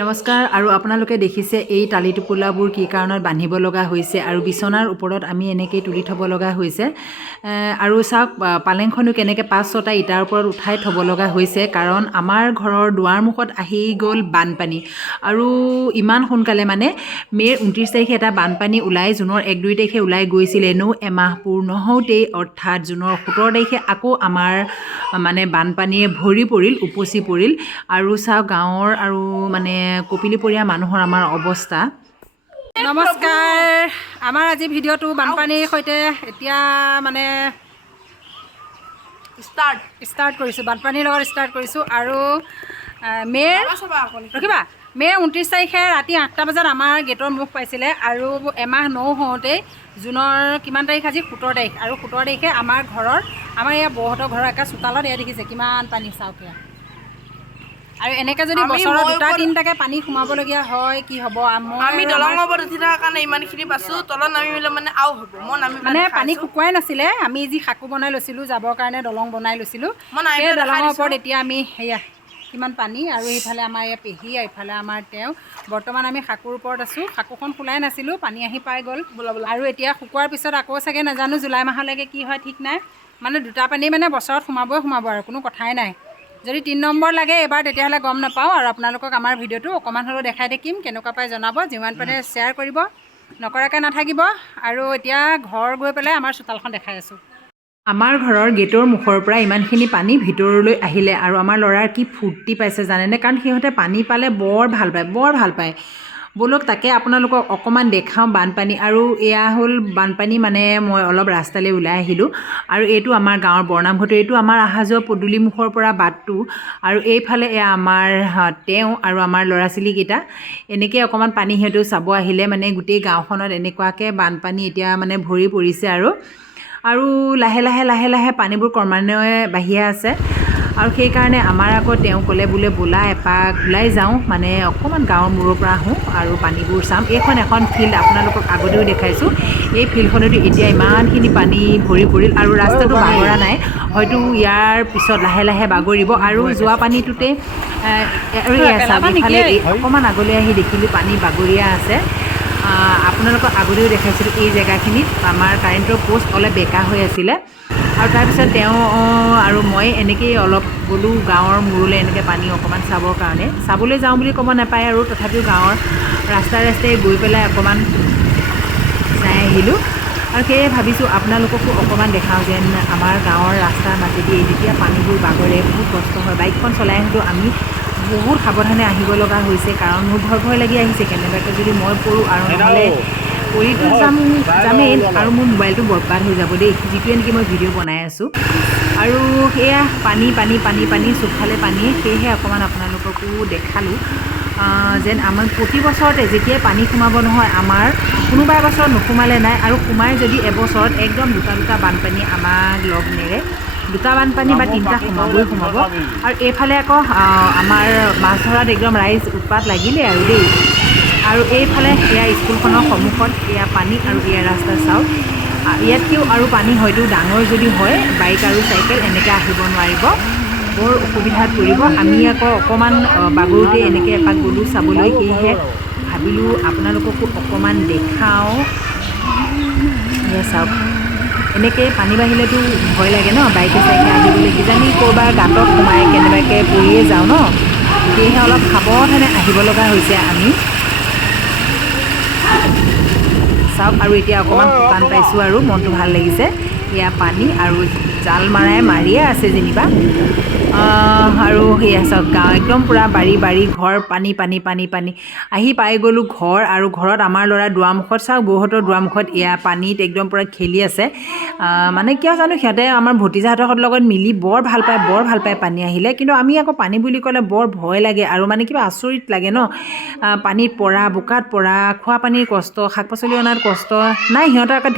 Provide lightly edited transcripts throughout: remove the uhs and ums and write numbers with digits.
নমস্কাৰ আৰু আপোনালোকে দেখিছে এই টালি টোপোলাবোৰ কি কাৰণত বান্ধিব লগা হৈছে আৰু বিচনাৰ ওপৰত আমি এনেকৈ তুলি থ'ব লগা হৈছে আৰু চাওক পালেংখনো কেনেকৈ 5-6টা ইটাৰ ওপৰত উঠাই থ'ব লগা হৈছে কাৰণ আমাৰ ঘৰৰ দুৱাৰমুখত আহি গ'ল বানপানী আৰু ইমান সোনকালে মানে মে'ৰ 29 তাৰিখে এটা বানপানী ওলাই জুনৰ 1-2 তাৰিখে ওলাই গৈছিল এনেও এমাহ পূৰ্ণ হওঁতেই অৰ্থাৎ জুনৰ 17 তাৰিখে আকৌ আমাৰ মানে বানপানীয়ে ভৰি পৰিল উপচি পৰিল আৰু চাওক গাঁৱৰ আৰু মানে কপিলীপৰীয়া মানুহৰ আমাৰ অৱস্থা। নমস্কাৰ, আমাৰ আজি ভিডিঅ'টো বানপানীৰ সৈতে এতিয়া মানে ষ্টাৰ্ট কৰিছোঁ, বানপানীৰ লগত ষ্টাৰ্ট কৰিছোঁ আৰু মে'ৰ 29 তাৰিখে ৰাতি 8টা বজাত আমাৰ গেটৰ মুখ পাইছিলে আৰু এমাহ হওঁতেই জুনৰ কিমান তাৰিখ আজি 17 তাৰিখ আৰু 17 তাৰিখে আমাৰ এয়া বৌহঁতৰ ঘৰৰ একে চোতালত এয়া দেখিছে কিমান পানী চাওক এয়া। আৰু এনেকৈ যদি বছৰত 2-3টাকৈ পানী সোমাবলগীয়া হয় কি হ'ব। আমি দলঙৰ ওপৰত উঠি থকাৰ কাৰণে ইমানখিনি পাইছোঁ, তলত নামিলে মানে আৰু হ'ব। মানে পানী শুকুৱাই নাছিলে, আমি যি সাঁকো বনাই লৈছিলোঁ যাবৰ কাৰণে দলং বনাই লৈছিলোঁ, সেই দলঙৰ ওপৰত এতিয়া আমি সেয়া কিমান পানী আৰু এইফালে আমাৰ এয়া পেহী আৰু এইফালে আমাৰ তেওঁ। বৰ্তমান আমি সাঁকোৰ ওপৰত আছোঁ, সাঁকোখন খোলাই নাছিলোঁ, পানী আহি পাই গ'ল আৰু এতিয়া শুকোৱাৰ পিছত আকৌ চাগে নাজানো জুলাই মাহলৈকে কি হয় ঠিক নাই। মানে 2টা পানী মানে বছৰত সোমাব আৰু কোনো কথাই নাই। যদি 3 নম্বৰ লাগে এবাৰ তেতিয়াহ'লে গম নাপাওঁ আৰু আপোনালোকক আমাৰ ভিডিঅ'টো অকণমান হ'লেও দেখাই থাকিম, কেনেকুৱা পাই জনাব, যিমান পাৰে শ্বেয়াৰ কৰিব, নকৰাকৈ নাথাকিব। আৰু এতিয়া ঘৰ গৈ পেলাই আমাৰ চোতালখন দেখাই আছোঁ। আমাৰ ঘৰৰ গেটৰ মুখৰ পৰা ইমানখিনি পানী ভিতৰলৈ আহিলে আৰু আমাৰ ল'ৰাৰ কি ফূৰ্তি পাইছে জানেনে, কাৰণ সিহঁতে পানী পালে বৰ ভাল পায়। ব'লক তাকে আপোনালোকক অকণমান দেখাওঁ বানপানী। আৰু এয়া হ'ল বানপানী, মানে মই অলপ ৰাস্তালৈ ওলাই আহিলোঁ আৰু এইটো আমাৰ গাঁৱৰ বৰনামঘৰটো, এইটো আমাৰ অহা যোৱা পদূলিমুখৰ পৰা বাটটো আৰু এইফালে এয়া আমাৰ তেওঁ আৰু আমাৰ ল'ৰা ছোৱালীকেইটা এনেকৈ অকণমান পানী সিহঁতেও চাব আহিলে। মানে গোটেই গাঁওখনত এনেকুৱাকৈ বানপানী এতিয়া মানে ভৰি পৰিছে আৰু লাহে লাহে পানীবোৰ ক্ৰমান্বয়ে বাঢ়িয়ে আছে আৰু সেইকাৰণে আমাৰ আকৌ তেওঁ ক'লে বোলে ব'লা এপাক ওলাই যাওঁ, মানে অকণমান গাঁৱৰ মূৰৰ পৰা আহোঁ আৰু পানীবোৰ চাম। এখন ফিল্ড আপোনালোকক আগতেও দেখাইছোঁ, এই ফিল্ডখনতো এতিয়া ইমানখিনি পানী ভৰি পৰিল আৰু ৰাস্তাটো বাগৰা নাই, হয়তো ইয়াৰ পিছত লাহে বাগৰিব আৰু যোৱা পানীটোতে আৰু এয়া চাওক ইফালে অকণমান আগলৈ আহি দেখিলোঁ পানী বাগৰিয়া আছে। আপোনালোকক আগতেও দেখাইছিলোঁ এই জেগাখিনিত আমাৰ কাৰেণ্টৰ প'ষ্ট অলপ বেকা হৈ আছিলে আৰু তাৰপিছত তেওঁ আৰু মই এনেকৈয়ে অলপ গ'লোঁ গাঁৱৰ মূৰলৈ, এনেকৈ পানী অকণমান চাবৰ কাৰণে। চাবলৈ যাওঁ বুলি ক'ব নাপায় আৰু তথাপিও গাঁৱৰ ৰাস্তাই গৈ পেলাই অকণমান চাই আহিলোঁ আৰু সেয়ে ভাবিছোঁ আপোনালোককো অকণমান দেখাওঁ যেন আমাৰ গাঁৱৰ ৰাস্তাৰ মাজেদি যেতিয়া পানীবোৰ বাগৰে বহুত কষ্ট হয়। বাইকখন চলাই আহোঁতেও আমি বহুত সাৱধানে আহিব লগা হৈছে কাৰণ মোৰ ভয় লাগি আহিছে কেনেবাকৈ যদি মই পৰোঁ আৰু নহ'লে পৰিটো যামেই আৰু মোৰ মোবাইলটো বৰবাদ হৈ যাব দেই, যিটোৱে নেকি মই ভিডিঅ' বনাই আছোঁ। আৰু সেয়া পানী চবফালে পানী, সেয়েহে অকণমান আপোনালোককো দেখালোঁ যেন আমাৰ প্ৰতি বছৰতে যেতিয়াই পানী সোমাব নহয়, আমাৰ কোনোবা এবছৰত নোসোমালে নাই আৰু সোমাই যদি এবছৰত একদম 2টা বানপানী আমাক লগ নেৰে। 2টা বানপানী বা 3টা সোমাব আৰু এইফালে আকৌ আমাৰ মাছ ধৰাত একদম ৰাইজ উৎপাত লাগিলে আৰু দেই। আৰু এইফালে এয়া স্কুলখনৰ সন্মুখত এয়া পানী আৰু এয়া ৰাস্তা চাওক, ইয়াতকৈও আৰু পানী হয়তো ডাঙৰ যদি হয় বাইক আৰু চাইকেল এনেকৈ আহিব নোৱাৰিব, বৰ অসুবিধাত পৰিব। আমি আকৌ অকণমান বাগৰুতে এনেকৈ এপাক গ'লোঁ চাবলৈ, সেয়েহে ভাবিলোঁ আপোনালোককো অকণমান দেখাওঁ। এয়া চাওক এনেকৈ পানী বাঢ়িলেতো ভয় লাগে ন, বাইকে চাইকে আহিবলৈ, কিজানি ক'ৰবাৰ গাঁতত সোমাই কেনেবাকৈ পৰিয়ে যাওঁ ন, সেয়েহে অলপ সাৱধানে আহিব লগা হৈছে আমি। চাওক আৰু এতিয়া অকণমান শুকান পাইছোঁ আৰু মনটো ভাল লাগিছে। এয়া পানী আৰু জাল মাৰিয়ে আছে যেনিবা আৰু সেয়া চাওক গাঁও একদম পূৰা বাৰী ঘৰ পানী আহি পাই গ'লোঁ ঘৰ আৰু ঘৰত আমাৰ ল'ৰা দুৱাৰমুখত চাওক, বৌহঁতৰ দুৱাৰমুখত এয়া পানীত একদম পূৰা খেলি আছে। মানে কিয় জানো সিহঁতে আমাৰ ভতিজাহঁতৰ লগত মিলি বৰ ভাল পায় পানী আহিলে, কিন্তু আমি আকৌ পানী বুলি ক'লে বৰ ভয় লাগে আৰু মানে কিবা আচৰিত লাগে ন, পানীত পৰা বোকাত পৰা, খোৱা পানীৰ কষ্ট, শাক পাচলি অনাত কষ্ট নাই, সিহঁতৰ আকৌ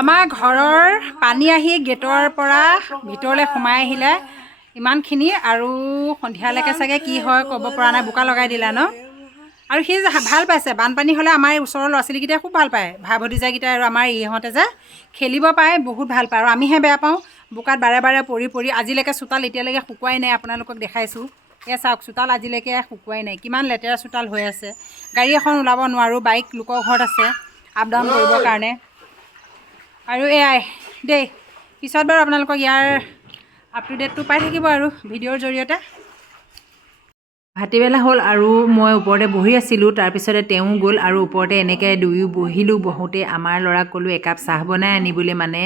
আমাৰ ঘৰৰ পানী আহি গেটৰ পৰা ভিতৰলৈ সোমাই আহিলে ইমানখিনি আৰু সন্ধিয়ালৈকে চাগে কি হয় ক'ব পৰা নাই, বোকা লগাই দিলা ন। আৰু সি ভাল পাইছে, বানপানী হ'লে আমাৰ ওচৰৰ ল'ৰা ছোৱালীকেইটাই খুব ভাল পায়, ভাই ভতিজাকেইটাই আৰু আমাৰ ইহঁতে যে খেলিব পায় বহুত ভাল পায় আৰু আমিহে বেয়া পাওঁ বোকাত বাৰে পৰি আজিলৈকে চোতাল এতিয়ালৈকে শুকুৱাই নাই, আপোনালোকক দেখাইছোঁ। এয়া চাওক চোতাল আজিলৈকে শুকুৱাই নাই, কিমান লেতেৰা চোতাল হৈ আছে। গাড়ী এখন ওলাব নোৱাৰোঁ, বাইক লোকৰ ঘৰত আছে আপ ডাউন কৰিবৰ কাৰণে। আৰু এয়াই দেই, পিছত বাৰু আপোনালোকক ইয়াৰ আপ টু ডেটটো পাই থাকিব আৰু ভিডিঅ'ৰ জৰিয়তে। ভাটিবেলা হ'ল আৰু মই ওপৰতে বহি আছিলোঁ, তাৰপিছতে তেওঁ গ'ল আৰু ওপৰতে এনেকৈ দুয়ো বহিলোঁ। বহোঁতে আমাৰ ল'ৰাক ক'লোঁ একাপ চাহ বনাই আনিবলৈ, মানে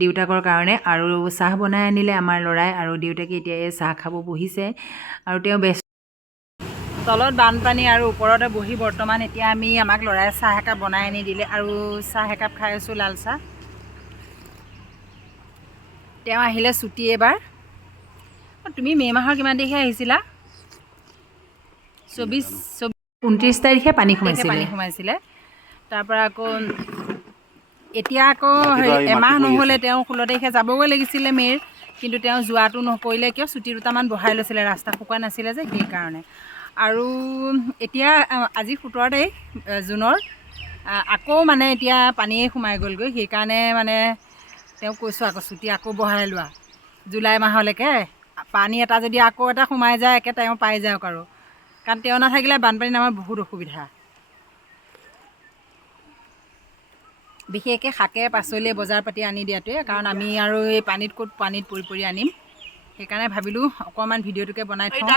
দেউতাকৰ কাৰণে, আৰু চাহ বনাই আনিলে আমাৰ ল'ৰাই, আৰু দেউতাকে এতিয়া এই চাহ খাব বহিছে আৰু তেওঁ ব্যস্ত। তলত বানপানী আৰু ওপৰতে বহি বৰ্তমান এতিয়া আমাক ল'ৰাই চাহ একাপ বনাই আনি দিলে আৰু চাহ একাপ খাই আছোঁ, লাল চাহ। তেওঁ আহিলে ছুটি এইবাৰ। তুমি মে' মাহৰ কিমান তাৰিখে আহিছিলা? 29 তাৰিখে পানী সোমাইছিলে। তাৰপৰা আকৌ এতিয়া আকৌ এমাহ নহ'লে তেওঁ 16 তাৰিখে যাবগৈ লাগিছিলে মে'ৰ, কিন্তু তেওঁ যোৱাটো নকৰিলে কিয়, ছুটি দুটামান বঢ়াই লৈছিলে, ৰাস্তা শুকোৱা নাছিলে যে সেইকাৰণে। আৰু এতিয়া আজি 17 তাৰিখ জুনৰ, আকৌ মানে এতিয়া পানীয়ে সোমাই গ'লগৈ, সেইকাৰণে মানে তেওঁক কৈছোঁ আকৌ ছুটি আকৌ বঢ়াই লোৱা জুলাই মাহলৈকে। পানী এটা যদি আকৌ এটা সোমাই যায়, একে তেওঁ পাই যাওক আৰু, কাৰণ তেওঁ নাথাকিলে বানপানীত আমাৰ বহুত অসুবিধা। বিশেষকৈ শাকে পাচলিয়ে বজাৰ পাতি আনি দিয়াটোৱে, কাৰণ আমি আৰু এই পানীত পৰি আনিম, সেইকাৰণে ভাবিলোঁ অকণমান ভিডিঅ'টোকে বনাই থওঁ।